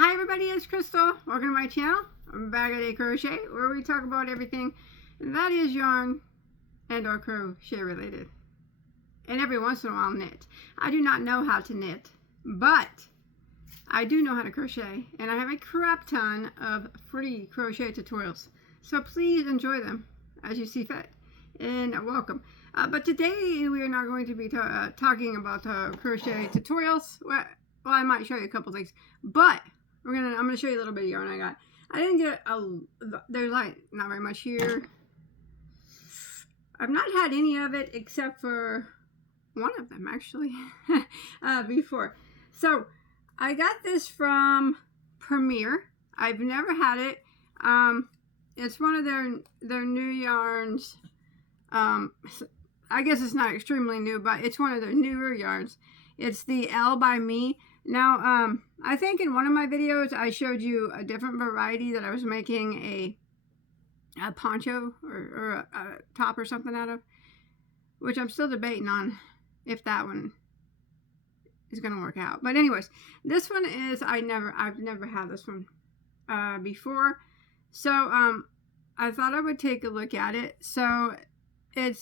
Hi everybody, it's Crystal. Welcome to my channel, Bagoday Crochet, where we talk about everything that is yarn and or crochet related. And every once in a while knit. I do not know how to knit, but I do know how to crochet, and I have a crap ton of free crochet tutorials. So please enjoy them as you see fit, and welcome. But today we are not going to be talking about crochet tutorials. Well, I might show you a couple things, but I'm gonna show you a little bit of yarn I got. I didn't get there's like not very much here. I've not had any of it except for one of them actually before. So I got this from Premier. I've never had it. It's one of their new yarns. I guess it's not extremely new, but it's one of their newer yarns. It's the L by Me. Now, I think in one of my videos I showed you a different variety that I was making a poncho or a top or something out of, which I'm still debating on if that one is going to work out. But anyways, this one is, I've never had this one before. So, I thought I would take a look at it. So, I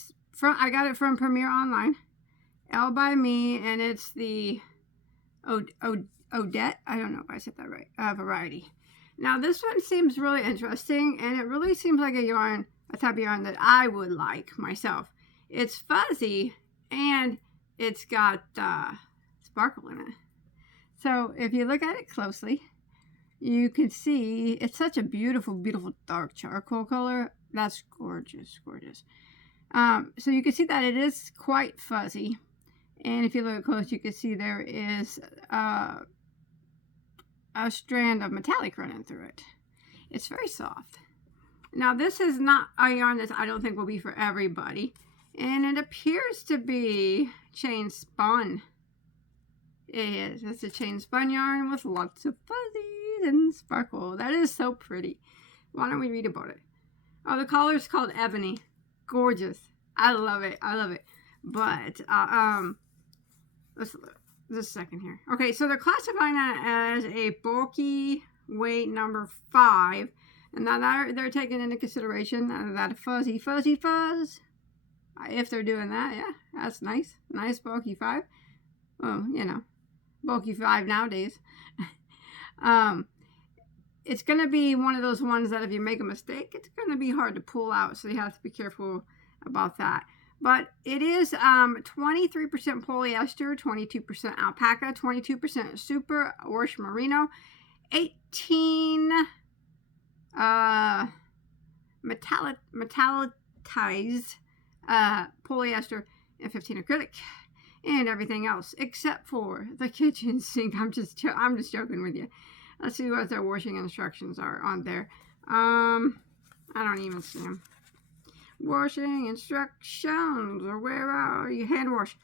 got it from Premier Online, L by Me, and it's the Odette, I don't know if I said that right, variety. Now this one seems really interesting, and it really seems like a type of yarn that I would like myself. It's fuzzy, and it's got sparkle in it. So if you look at it closely, you can see it's such a beautiful, beautiful dark charcoal color. That's gorgeous, gorgeous. So you can see that it is quite fuzzy. And if you look close, you can see there is a strand of metallic running through it. It's very soft. Now, this is not a yarn that I don't think will be for everybody. And it appears to be chain spun. It is. It's a chain spun yarn with lots of fuzzies and sparkle. That is so pretty. Why don't we read about it? Oh, the color is called Ebony. Gorgeous. I love it. I love it. But, let's look. Just a second here. Okay, so they're classifying that as a bulky weight number 5. And now they're taking into consideration that fuzzy fuzz. If they're doing that, yeah, that's nice. Nice bulky 5. Oh, you know, bulky 5 nowadays. It's going to be one of those ones that if you make a mistake, it's going to be hard to pull out. So you have to be careful about that. But it is 23% polyester, 22% alpaca, 22% super wash merino, 18 metallized polyester, and 15 acrylic, and everything else except for the kitchen sink. I'm just joking with you. Let's see what their washing instructions are on there. I don't even see them. Washing instructions, or where are you? Hand wash,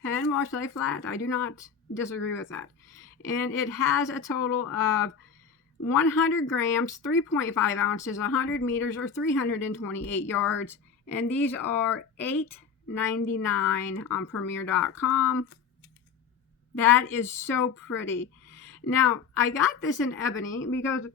lay flat. I do not disagree with that. And it has a total of 100 grams, 3.5 ounces, 100 meters, or 328 yards. And these are $8.99 on Premier.com. That is so pretty. Now, I got this in ebony because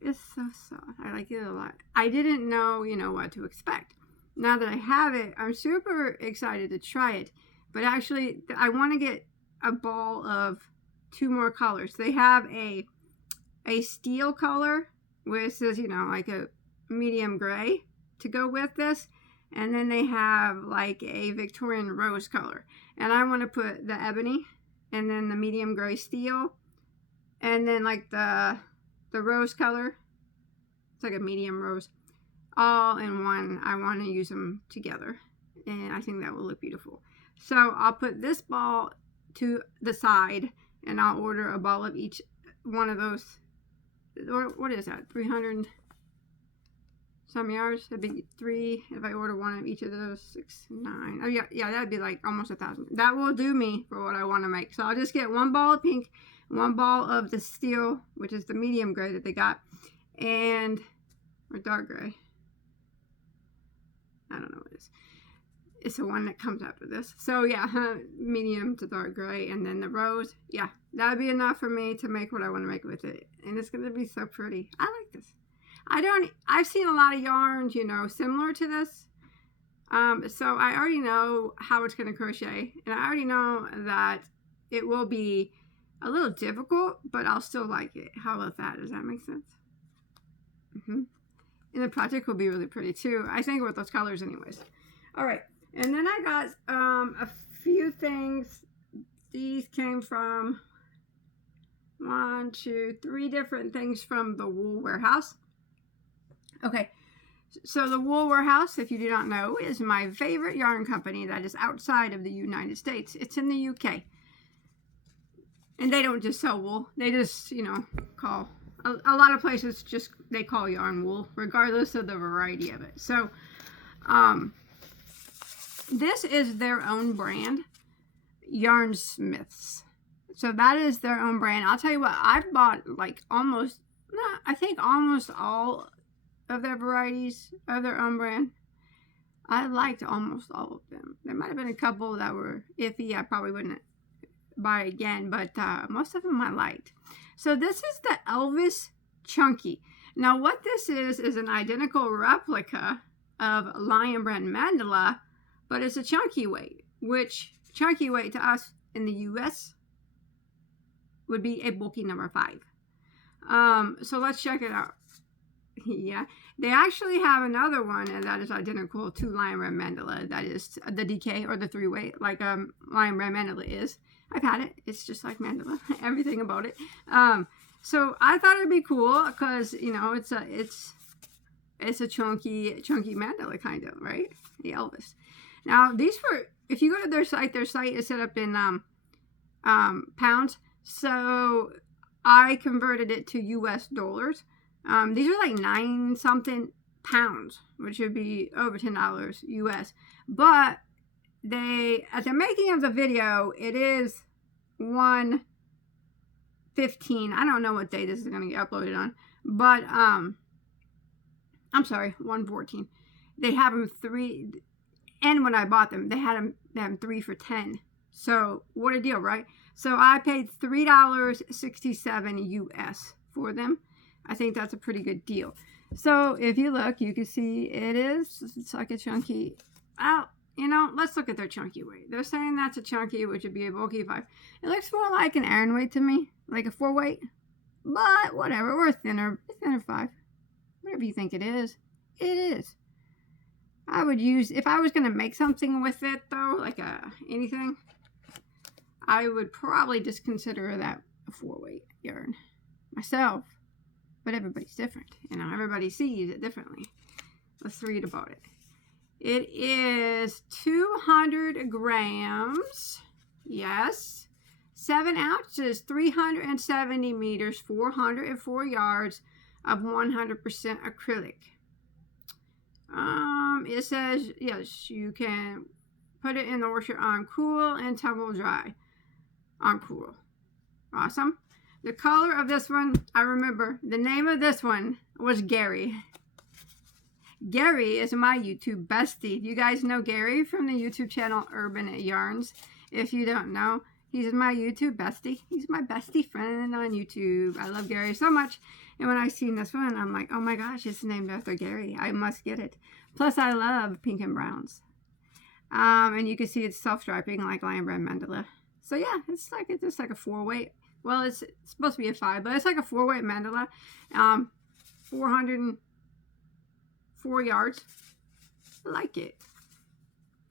it's so soft. I like it a lot. I didn't know, what to expect. Now that I have it, I'm super excited to try it. But actually, I want to get a ball of 2 more colors. They have a steel color, which is, like a medium gray to go with this. And then they have like a Victorian rose color. And I want to put the ebony and then the medium gray steel. And then like the rose color. It's like a medium rose. All in one. I want to use them together, and I think that will look beautiful. So I'll put this ball to the side, and I'll order a ball of each one of those. What is that? 300 some yards. That'd be 3 if I order one of each of those. 6, 9. Oh yeah, that'd be like almost 1,000. That will do me for what I want to make. So I'll just get 1 ball of pink, 1 ball of the steel, which is the medium gray that they got, or dark gray. I don't know what it is. It's the one that comes after this. So yeah, medium to dark gray, and then the rose. Yeah, that'd be enough for me to make what I want to make with it. And it's going to be so pretty. I like this. I've seen a lot of yarns, you know, similar to this. So I already know how it's going to crochet, and I already know that it will be a little difficult, but I'll still like it. How about that? Does that make sense? And the project will be really pretty too, I think, with those colors anyways. All right, and then I got a few things. These came from 1, 2, 3 different things from the Wool Warehouse. Okay, so the Wool Warehouse, if you do not know, is my favorite yarn company that is outside of the United States. It's in the UK. And they don't just sell wool. They just, you know, call... A lot of places just, they call yarn wool, regardless of the variety of it. So, this is their own brand, Yarnsmiths. So that is their own brand. I'll tell you what, I've bought like almost all of their varieties of their own brand. I liked almost all of them. There might have been a couple that were iffy. I probably wouldn't buy again, but most of them I liked. So this is the Elvis Chunky. Now what this is an identical replica of Lion Brand Mandala, but it's a chunky weight, which chunky weight to us in the US would be a bulky number 5. So let's check it out. Yeah, they actually have another one that is identical to Lion Brand Mandala. That is the DK or the 3-weight, like Lion Brand Mandala is. I've had it. It's just like Mandala. Everything about it. So I thought it'd be cool because, you know, it's a chunky Mandala kind of, right? The Elvis. Now these were, if you go to their site is set up in pounds. So I converted it to US dollars. These are like 9 something pounds, which would be over $10 US. But they, at the making of the video, it is 1/15. I don't know what day this is going to get uploaded on, but I'm sorry, 1/14. They have them 3, and when I bought them, they had them 3 for $10. So what a deal, right? So I paid $3.67 US for them. I think that's a pretty good deal. So if you look, you can see it's like a chunky. Well, you know, let's look at their chunky weight. They're saying that's a chunky, which would be a bulky 5. It looks more like an Aran weight to me, like a 4-weight. But whatever, we're a thinner 5. Whatever you think it is, it is. I would use, if I was going to make something with it though, like anything, I would probably just consider that a 4-weight yarn myself. But everybody's different, you know, everybody sees it differently. Let's read about it. It is 200 grams, yes, 7 ounces, 370 meters, 404 yards of 100% acrylic. It says, yes, you can put it in the washer on cool and tumble dry on cool. Awesome. The color of this one, I remember, the name of this one was Gary. Gary is my YouTube bestie. You guys know Gary from the YouTube channel Urban Yarns. If you don't know, he's my YouTube bestie. He's my bestie friend on YouTube. I love Gary so much. And when I seen this one, I'm like, oh my gosh, it's named after Gary. I must get it. Plus, I love pink and browns. And you can see it's self-striping like Lion Brand Mandala. So yeah, it's just like a 4-weight. Well, it's supposed to be a 5, but it's like a 4-weight mandala. 404 yards. I like it.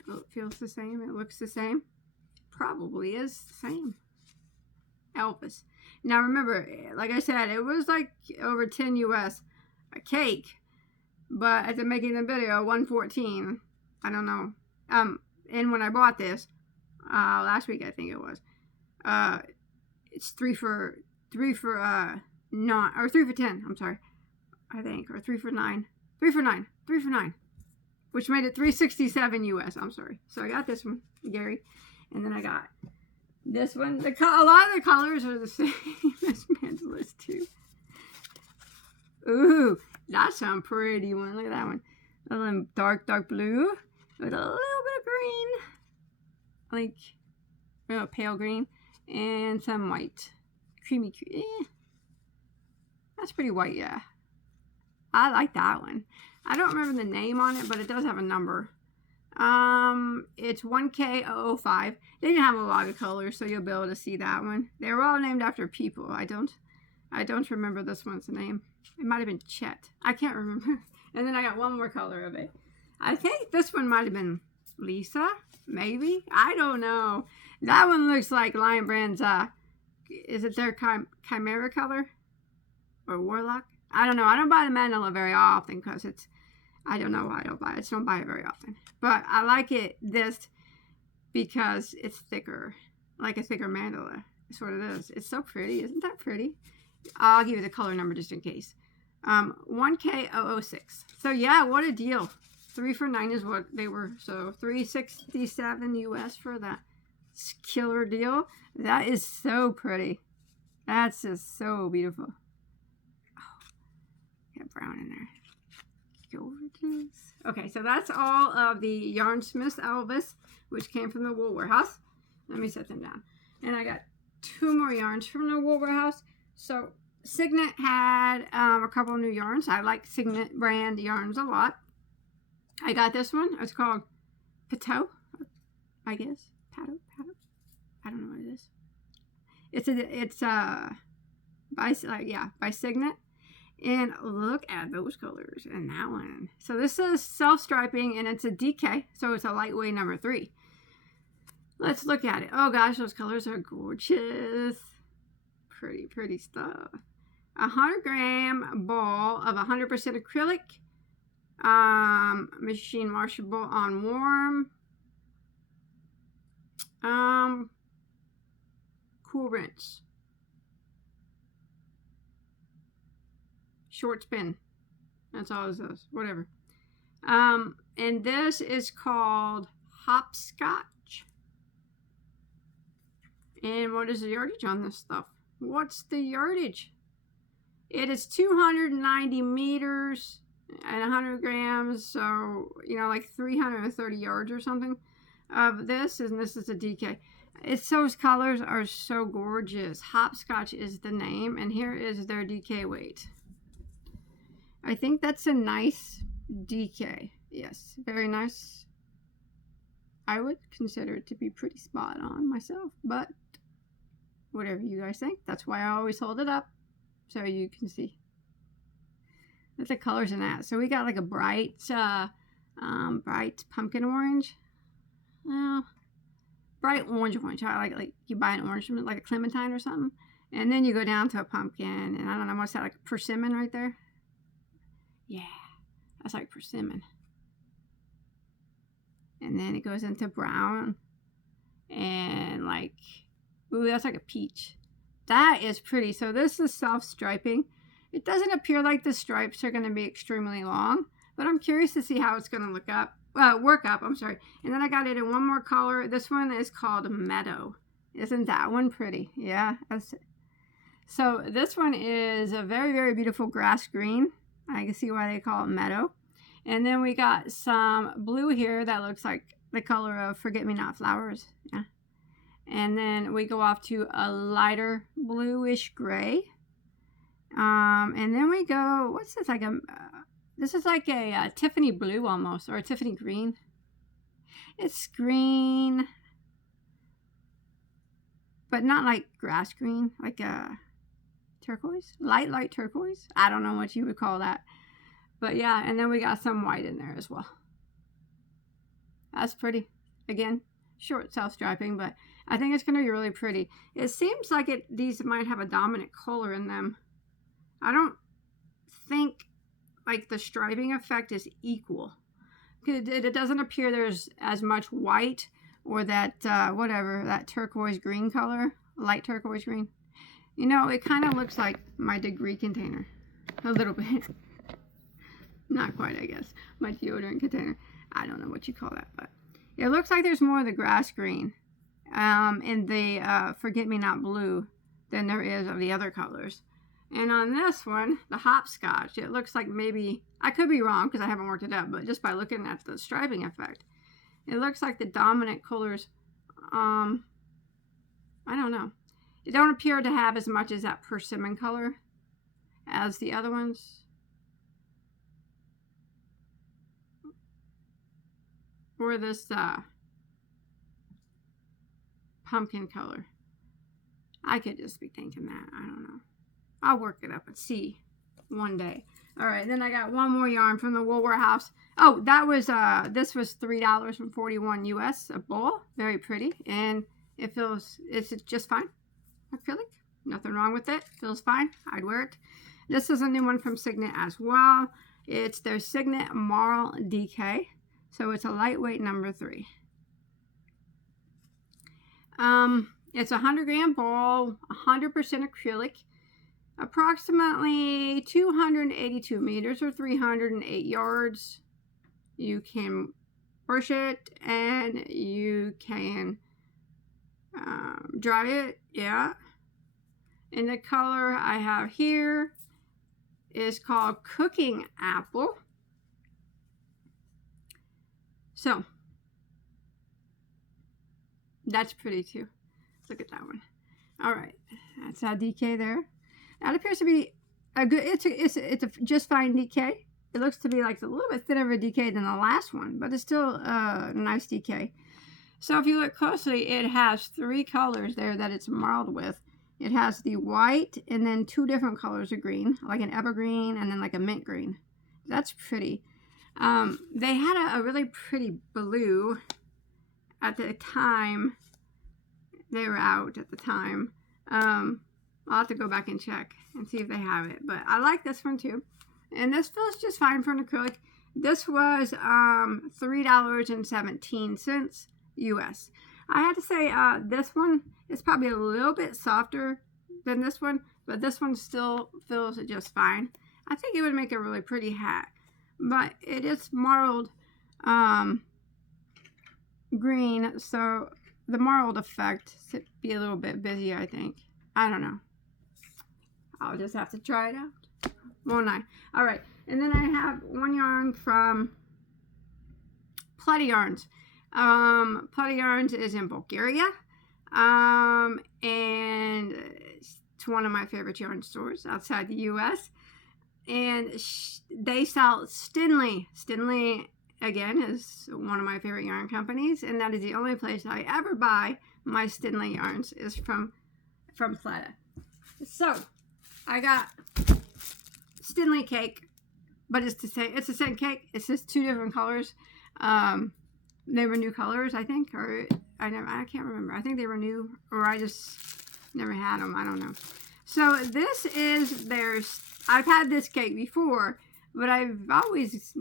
Oh, it feels the same. It looks the same. Probably is the same. Elvis. Now remember, like I said, it was like over 10 US a cake. But at the making of the video, 114. I don't know. And when I bought this, last week I think it was, it's 3 for 10. I'm sorry, I think, or 3 for 9. 3 for 9, which made it 367 US. I'm sorry. So I got this one, Gary, and then I got this one. A lot of the colors are the same as Mandala's too. Ooh, that's a pretty one. Look at that one. A little dark blue with a little bit of like pale green, and some white. Creamy. That's pretty white, yeah. I like that one. I don't remember the name on it, but it does have a number. It's 1K005. They didn't have a lot of colors, so you'll be able to see that one. They were all named after people. I don't remember this one's name. It might have been Chet. I can't remember. And then I got one more color of it. I think this one might have been Lisa, maybe. I don't know. That one looks like Lion Brand's, is it their Chimera color? Or Warlock? I don't know. I don't buy the Mandala very often because it's, I don't know why I don't buy it. I just don't buy it very often. But I like it this because it's thicker. Like a thicker mandala. That's what it is. It's so pretty. Isn't that pretty? I'll give you the color number just in case. 1K006. So yeah, what a deal. 3 for $9 is what they were. So $367 US for that killer deal. That is so pretty. That's just so beautiful. Oh, got brown in there. Gorgeous. Okay, so that's all of the Yarnsmiths Elvis, which came from the Wool Warehouse. Let me set them down. And I got 2 more yarns from the Wool Warehouse. So Signet had a couple of new yarns. I like Signet brand yarns a lot. I got this one. It's called Pateau, I guess. Pateau. I don't know what it is. It's by Signet. And look at those colors and that one. So this is self-striping and it's a DK. So it's a lightweight number 3. Let's look at it. Oh gosh, those colors are gorgeous. Pretty, pretty stuff. 100-gram ball of 100% acrylic. Machine washable on warm. Cool rinse. Short spin. That's all it says. Whatever. And this is called Hopscotch. And what is the yardage on this stuff? What's the yardage? It is 290 meters and 100 grams. So, you know, like 330 yards or something of this. And this is a DK. It's those colors are so gorgeous. Hopscotch is the name. And here is their DK weight. I think that's a nice DK. Yes, very nice. I would consider it to be pretty spot on myself, but whatever you guys think. That's why I always hold it up so you can see. That's the colors in that. So we got like a bright pumpkin orange. Well, bright orange. I like you buy an orange like a clementine or something, and then you go down to a pumpkin, and I don't know what's that, like persimmon right there. Yeah, that's like persimmon. And then it goes into brown. And like, ooh, that's like a peach. That is pretty. So this is self-striping. It doesn't appear like the stripes are going to be extremely long. But I'm curious to see how it's going to work up. I'm sorry. And then I got it in one more color. This one is called Meadow. Isn't that one pretty? Yeah. So this one is a very, very beautiful grass green. I can see why they call it Meadow. And then we got some blue here that looks like the color of forget-me-not flowers. Yeah. And then we go off to a lighter bluish gray. And then we go, what's this? This is like a Tiffany blue almost, or a Tiffany green. It's green, but not like grass green, like a turquoise, light turquoise. I don't know what you would call that, but yeah. And then we got some white in there as well. That's pretty. Again, short self-striping, but I think it's going to be really pretty. It seems like these might have a dominant color in them. I don't think like the striping effect is equal. It doesn't appear there's as much white or that whatever, that turquoise green color, light turquoise green. You know, it kind of looks like my degree container. A little bit. Not quite, I guess. My deodorant container. I don't know what you call that, but it looks like there's more of the grass green in the forget-me-not blue than there is of the other colors. And on this one, the hopscotch, it looks like maybe, I could be wrong because I haven't worked it up, but just by looking at the striping effect, it looks like the dominant colors I don't know. It don't appear to have as much as that persimmon color as the other ones. Or this pumpkin color. I could just be thinking that. I don't know. I'll work it up and see one day. All right, then I got one more yarn from the Wool Warehouse. Oh, that was this was $3.41 US a bowl. Very pretty, and it's just fine. Acrylic, nothing wrong with it. Feels fine. I'd wear it. This is a new one from Signet as well. It's their Signet Marl DK, so it's a lightweight number 3. It's a 100-gram bowl, 100% acrylic, approximately 282 meters or 308 yards. You can brush it and you can dry it, yeah. And the color I have here is called Cooking Apple. So, that's pretty too. Look at that one. All right, that's our DK there. That appears to be a good. It's a just fine DK. It looks to be like a little bit thinner of a DK than the last one, but it's still a nice DK. So if you look closely, it has 3 colors there that it's marled with. It has the white and then 2 different colors of green, like an evergreen and then like a mint green. That's pretty. They had a really pretty blue at the time. They were out at the time. I'll have to go back and check and see if they have it. But I like this one too. And this feels just fine for an acrylic. This was $3.17 US. I had to say this one is probably a little bit softer than this one, but this one still feels just fine. I think it would make a really pretty hat. But it is marled green, so the marled effect should be a little bit busy, I think. I don't know. I'll just have to try it out. Won't I? All right. And then I have one yarn from Plenty Yarns. Plenty Yarns is in Bulgaria. And it's one of my favorite yarn stores outside the U.S. And they sell Stenli. Stenli, again, is one of my favorite yarn companies, and that is the only place I ever buy my Stenli yarns is from Plata. So I got Stenli cake, but it's the same cake. It's just 2 different colors. They were new colors, I think, or I can't remember. I think they were new, or I just never had them. I don't know. So this is theirs. I've had this cake before, but I've always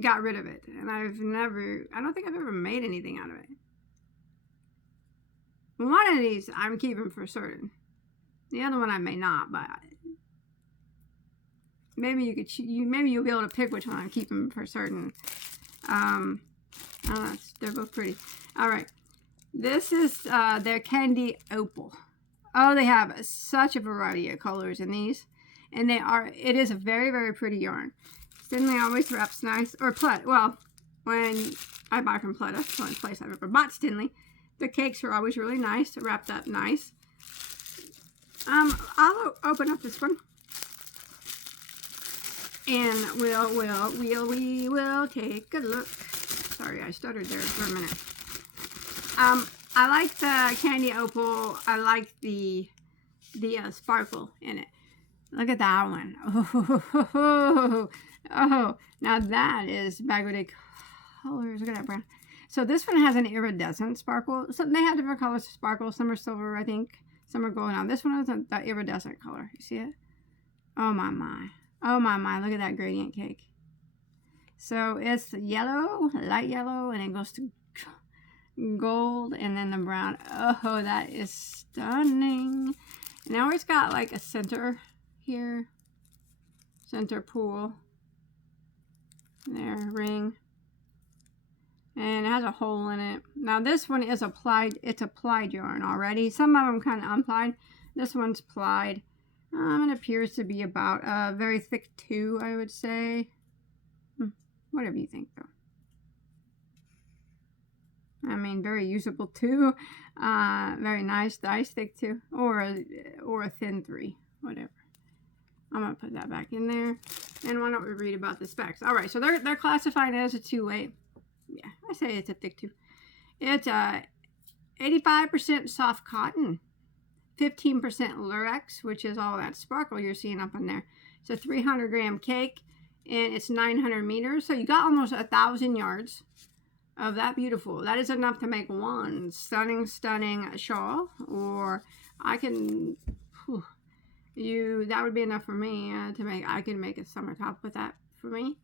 got rid of it, and I don't think I've ever made anything out of it. One of these I'm keeping for certain. The other one I may not, but maybe maybe you'll be able to pick which one I'm keeping for certain. They're both pretty. All right, this is their Candy Opal. Oh, they have such a variety of colors in these, and it is a very, very pretty yarn. Stenli always wraps nice, or Plata. Well, when I buy from Plata, it's the only place I've ever bought Stenli. The cakes are always really nice, wrapped up nice. I'll open up this one, and we will take a look. Sorry, I stuttered there for a minute. I like the Candy Opal. I like the sparkle in it. Look at that one. Oh, now that is Bagoday colors. Look at that brown. So this one has an iridescent sparkle. So they have different colors of sparkle. Some are silver, I think. Some are gold. Now this one is the iridescent color. You see it? Oh my my. Oh my my. Look at that gradient cake. So it's yellow, light yellow, and it goes to gold, and then the brown. Oh, that is stunning. Now it's got like a center here. Center pool. There, ring. And it has a hole in it. Now this one is applied. It's a plied yarn already. Some of them kind of unplied. This one's plied. It appears to be about a very thick 2, I would say. Whatever you think, though. I mean, very usable too. Very nice die stick too, or a thin 3, whatever. I'm gonna put that back in there. And why don't we read about the specs? All right, so they're classified as a 2-weight. Yeah, I say it's a thick 2. It's 85% soft cotton, 15% lurex, which is all that sparkle you're seeing up in there. It's a 300-gram cake, and it's 900 meters. So you got almost 1,000 yards of that beautiful. That is enough to make one stunning shawl, or I can, that would be enough for me to make. I can make a summer top with that for me.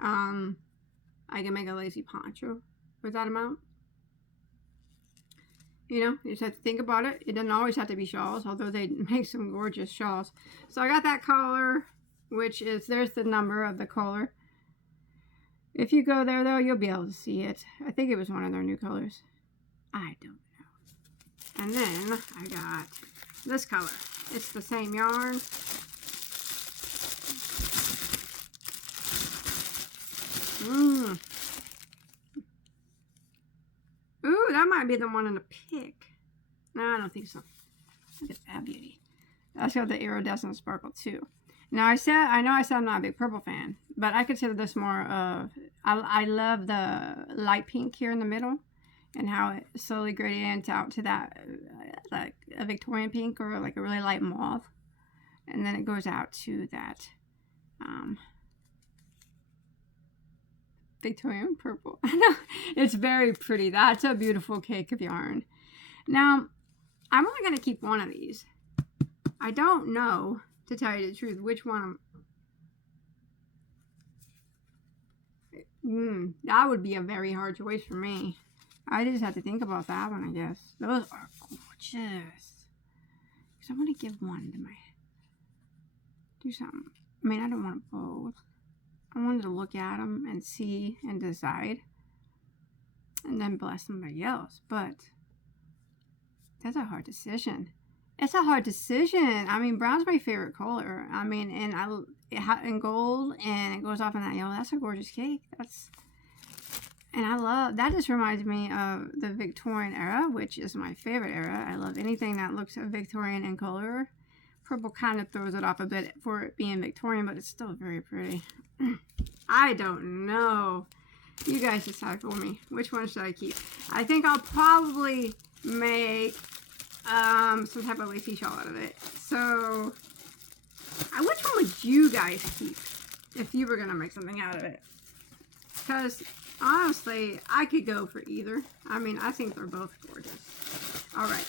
I can make a lacy poncho with that amount. You know, you just have to think about it. It doesn't always have to be shawls, although they make some gorgeous shawls. So I got that collar, which is, there's the number of the collar. If you go there, though, you'll be able to see it. I think it was one of their new colors. I don't know. And then I got this color. It's the same yarn. Ooh, that might be the one in the pick. No, I don't think so. Look at that beauty. That's got the iridescent sparkle too. Now I know I said I'm not a big purple fan, but I consider this more of, I love the light pink here in the middle and how it slowly gradients out to that, like a Victorian pink or like a really light mauve. And then it goes out to that Victorian purple. It's very pretty. That's a beautiful cake of yarn. Now, I'm only going to keep one of these. I don't know, to tell you the truth, which one that would be a very hard choice for me. I just have to think about that one, I guess. Those are gorgeous. Because I want to give one to do something. I mean, I don't want both. I wanted to look at them and see and decide. And then bless somebody else. But that's a hard decision. It's a hard decision. I mean, brown's my favorite color. I mean, and gold, and it goes off in that yellow. That's a gorgeous cake. And I love, that just reminds me of the Victorian era, which is my favorite era. I love anything that looks Victorian in color. Purple kind of throws it off a bit for it being Victorian, but it's still very pretty. I don't know. You guys decide for me. Which one should I keep? I think I'll probably make some type of lacy shawl out of it. So, which one would you guys keep if you were going to make something out of it? Because, honestly, I could go for either. I mean, I think they're both gorgeous. Alright.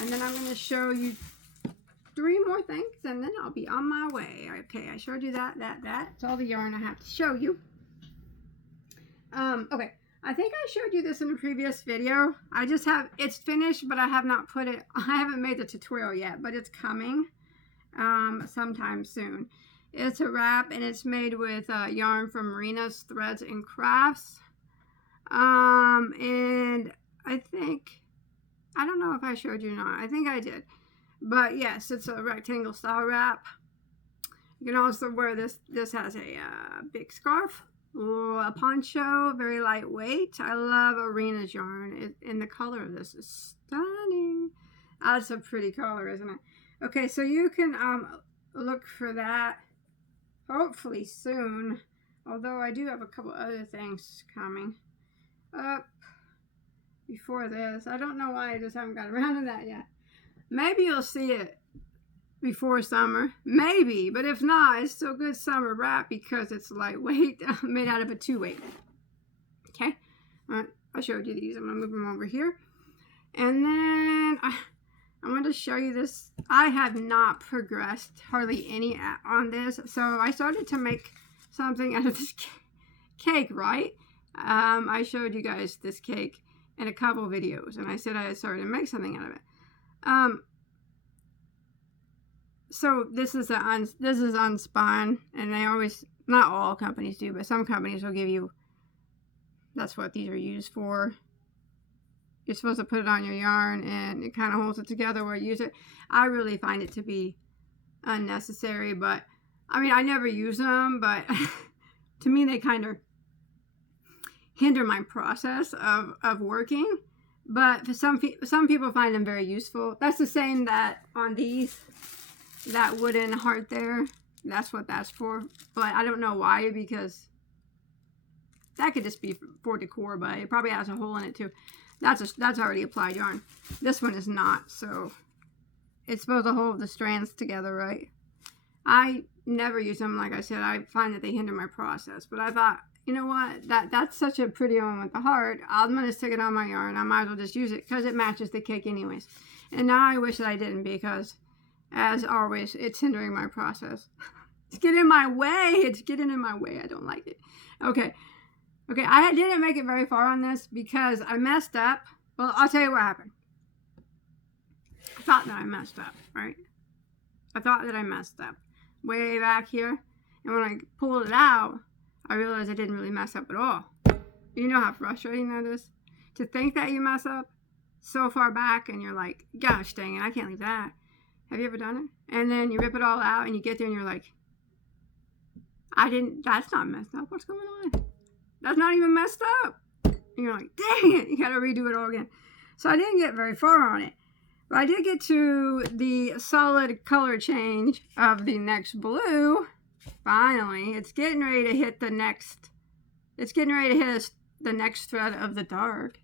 And then I'm going to show you 3 more things, and then I'll be on my way. Okay, I showed you that. That's all the yarn I have to show you. Okay. I think I showed you this in a previous video. It's finished, but I have not put it, I haven't made the tutorial yet, but it's coming sometime soon. It's a wrap, and it's made with yarn from Marina's Threads and Crafts. And I don't know if I showed you or not. I think I did. But yes, it's a rectangle style wrap. You can also wear this. This has a big scarf. Ooh, a poncho, very lightweight. I love Arena's yarn, and the color of this is stunning. That's a pretty color, isn't it? Okay, so you can look for that hopefully soon. Although I do have a couple other things coming up before this. I don't know why I just haven't got around to that yet. Maybe you'll see it before summer, maybe, but if not, it's still good summer wrap because it's lightweight, made out of a 2-weight. Okay, all right, I showed you these. I'm gonna move them over here, and then I want to show you this. I have not progressed hardly any on this, so I started to make something out of this cake, right? I showed you guys this cake in a couple videos, and I said I started to make something out of it. So this is unspun, and they always, not all companies do, but some companies will give you, that's what these are used for. You're supposed to put it on your yarn, and it kind of holds it together where you use it. I really find it to be unnecessary, but, I mean, I never use them, but to me they kind of hinder my process of working. But for some people find them very useful. That's the same that on these, that wooden heart there, that's what that's for. But I don't know why, because that could just be for decor, but it probably has a hole in it too. That's already applied yarn. This one is not, so it's supposed to hold the strands together, right? I never use them, like I said. I find that they hinder my process. But I thought, you know what? That's such a pretty one with the heart. I'm going to stick it on my yarn. I might as well just use it because it matches the cake anyways. And now I wish that I didn't, because, as always, it's hindering my process. It's getting in my way. It's getting in my way. I don't like it. Okay. Okay, I didn't make it very far on this because I messed up. Well, I'll tell you what happened. I thought that I messed up, right? I thought that I messed up way back here. And when I pulled it out, I realized I didn't really mess up at all. You know how frustrating that is? To think that you mess up so far back and you're like, gosh dang it, I can't leave that. Have you ever done it? And then you rip it all out and you get there and you're like, that's not messed up. What's going on? That's not even messed up. And you're like, dang it, you gotta redo it all again. So I didn't get very far on it. But I did get to the solid color change of the next blue. Finally, it's getting ready to hit the next, the next thread of the dark.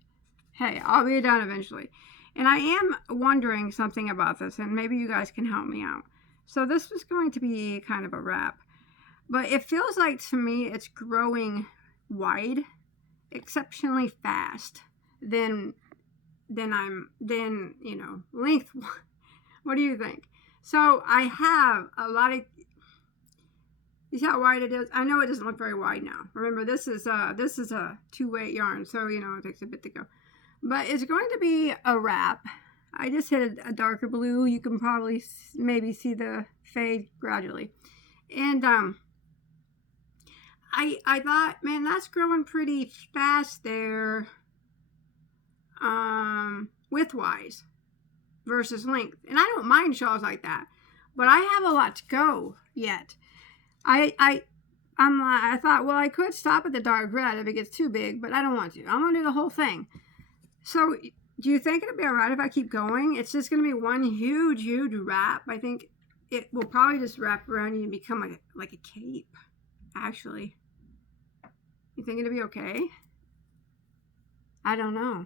Hey, I'll be done eventually. And I am wondering something about this, and maybe you guys can help me out. So this was going to be kind of a wrap. But it feels like, to me, it's growing wide, exceptionally fast, then you know, length. What do you think? So I have a lot of, you see how wide it is? I know it doesn't look very wide now. Remember, this is a 2-weight yarn, so you know it takes a bit to go. But it's going to be a wrap. I just hit a darker blue. You can probably maybe see the fade gradually. And I thought, man, that's growing pretty fast there, width-wise versus length. And I don't mind shawls like that, but I have a lot to go yet. I thought, well, I could stop at the dark red if it gets too big, but I don't want to. I'm going to do the whole thing. So do you think it'll be all right if I keep going? It's just going to be one huge, huge wrap. I think it will probably just wrap around you and become like a cape, actually. You think it'll be okay? I don't know.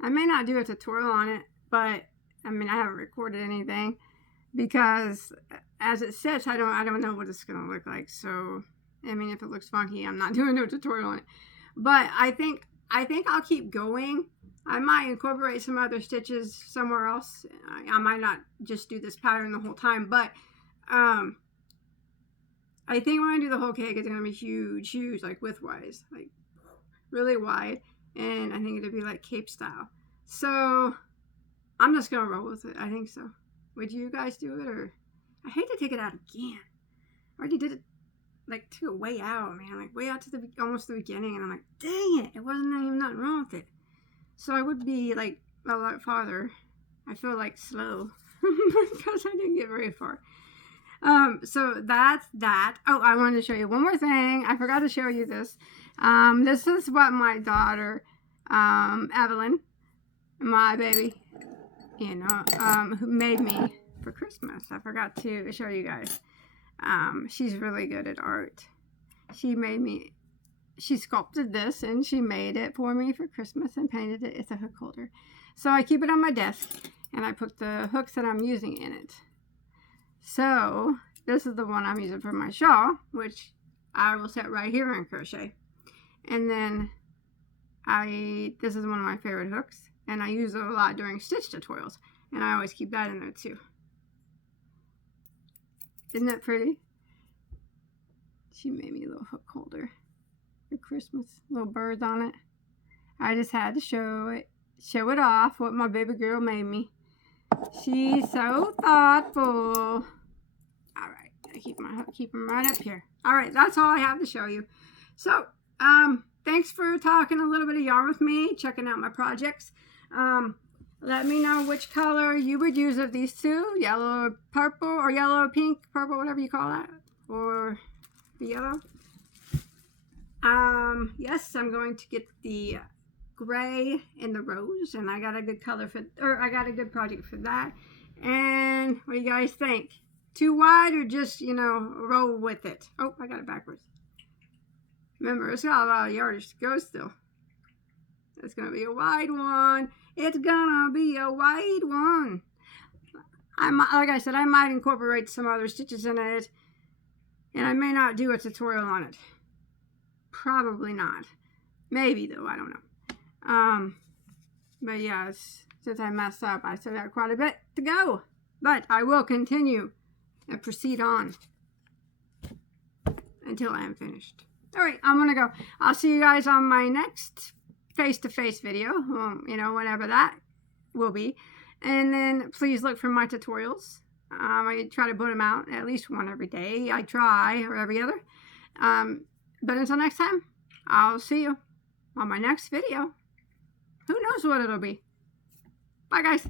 I may not do a tutorial on it, but I mean, I haven't recorded anything because as it sits, I don't know what it's going to look like. So, I mean, if it looks funky, I'm not doing no tutorial on it. But I think I'll keep going. I might incorporate some other stitches somewhere else. I might not just do this pattern the whole time, but I think when I do the whole cake, it's going to be huge, huge, like width-wise, like really wide. And I think it'll be like cape style. So I'm just going to roll with it. I think so. Would you guys do it? Or I hate to take it out again. I already did it, like, took it way out, man. Like, way out to almost the beginning. And I'm like, dang it. It wasn't even nothing wrong with it. So I would be, like, a lot farther. I feel, like, slow. Because I didn't get very far. So that's that. Oh, I wanted to show you one more thing. I forgot to show you this. This is what my daughter, Evelyn, my baby, you know, who made me for Christmas. I forgot to show you guys. She's really good at art. She sculpted this and she made it for me for Christmas and painted it. It's a hook holder. So I keep it on my desk and I put the hooks that I'm using in it. So this is the one I'm using for my shawl, which I will set right here in crochet. And then this is one of my favorite hooks, and I use it a lot during stitch tutorials, and I always keep that in there too. Isn't that pretty? She made me a little hook holder for Christmas, little birds on it. I just had to show it off, what my baby girl made me. She's so thoughtful. All right, I keep them right up here. All right, that's all I have to show you. So, thanks for talking a little bit of yarn with me, checking out my projects. Let me know which color you would use of these two, yellow or purple, or yellow, pink, purple, whatever you call that, or the yellow. Yes, I'm going to get the gray and the rose, and I got a good color for, or I got a good project for that. And what do you guys think? Too wide or just, you know, roll with it? Oh, I got it backwards. Remember, it's got a lot of yardage to go still. It's going to be a wide one. It's going to be a wide one. Like I said, I might incorporate some other stitches in it, and I may not do a tutorial on it. Probably not. Maybe, though. I don't know. But yes, since I messed up, I still got quite a bit to go. But I will continue and proceed on until I am finished. All right, I'm going to go. I'll see you guys on my next face-to-face video, you know, whenever that will be. And then please look for my tutorials. I try to put them out at least one every day. I try, or every other. But until next time, I'll see you on my next video. Who knows what it'll be. Bye, guys.